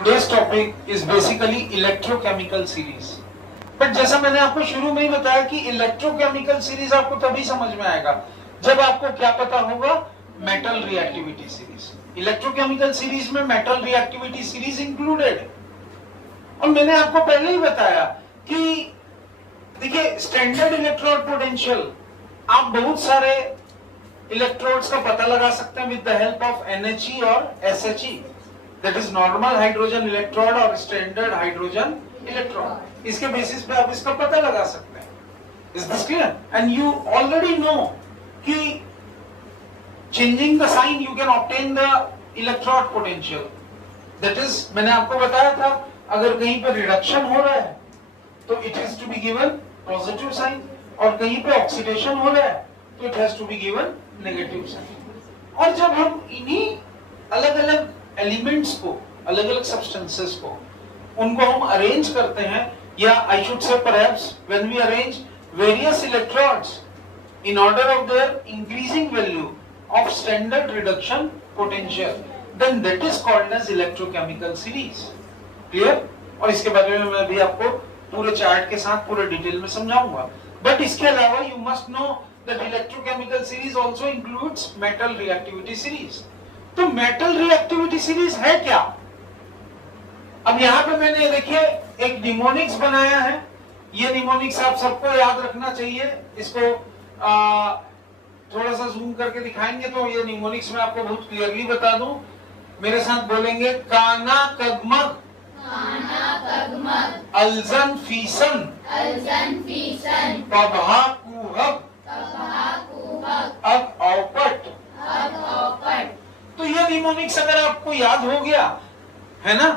Today's topic is basically electrochemical series. But जैसा मैंने आपको शुरू में ही बताया कि इलेक्ट्रोकेमिकल सीरीज आपको तभी समझ में आएगा जब आपको क्या पता होगा, metal reactivity series. Electrochemical series में मेटल रिएक्टिविटी सीरीज इंक्लूडेड। और मैंने आपको पहले ही बताया कि देखिए, स्टैंडर्ड इलेक्ट्रोड पोटेंशियल आप बहुत सारे इलेक्ट्रोड्स का पता लगा सकते हैं with the help of NHE और SHE, that is normal hydrogen electrode और स्टैंडर्ड हाइड्रोजन इलेक्ट्रोड। इसके बेसिस पे आप इसका पता लगा सकते हैं। Is this clear? And you already know कि changing the sign you can obtain the electrode potential. That is, मैंने आपको बताया था, अगर कहीं पर रिडक्शन हो रहा है तो it is to be given positive sign, और कहीं पे ऑक्सीडेशन हो रहा है तो it has to be given negative sign. और जब हम इन्हीं अलग अलग एलिमेंट्स को, अलग अलग सब्सटेंसेस को, उनको हम अरेंज करते हैं, या I should say perhaps when we arrange various electrodes in order of their increasing value of standard reduction potential, then that is called as electrochemical series. Clear? और इसके बारे में मैं भी आपको पूरे चार्ट के साथ पूरे डिटेल में समझाऊंगा। बट इसके अलावा you must know that electrochemical series also includes metal reactivity series. तो मेटल रिएक्टिविटी सीरीज है क्या? अब यहां पे मैंने देखिए एक निमोनिक्स बनाया है। ये निमोनिक्स आप सबको याद रखना चाहिए। इसको थोड़ा सा जूम करके दिखाएंगे तो ये निमोनिक्स में आपको बहुत क्लियरली बता दूं। मेरे साथ बोलेंगे, काना कगमग, अल्जन फीसन, पबहा कुहब, अब औपट। तो ये निमोनिक्स अगर आपको याद हो गया है ना,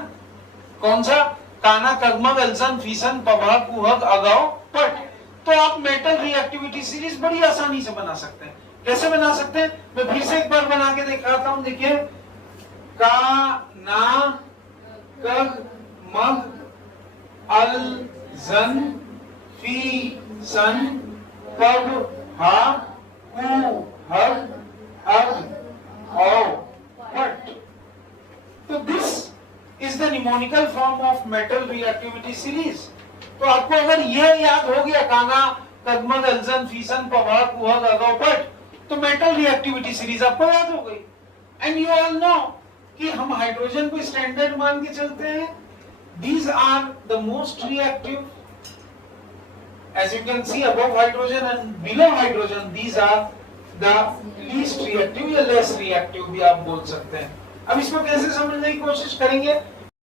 कौन सा? काना कगमग अल्जन फीसन पबहा कुहग अगाओ पट, तो आप मेटल रिएक्टिविटी सीरीज बड़ी आसानी से बना सकते हैं। कैसे बना सकते हैं? मैं फिर से एक बार बना के दिखाता हूं। देखिए, काना कगमग अल्जन फीसन पबहा कुहग अब But so this is the numerical form of metal reactivity series. तो आपको अगर ये याद हो गया, काना कगमग अल्जन फीसन पबहा कुहग अगाओ पट, तो मेटल रिएक्टिविटी सीरीज आपको याद हो गई। एंड यू ऑल नो कि हम हाइड्रोजन को स्टैंडर्ड मान के चलते हैं। These are the most reactive, as you can see above hydrogen and below hydrogen, these are the least reactive या less reactive भी आप बोल सकते हैं। अब इसको कैसे समझने की कोशिश करेंगे?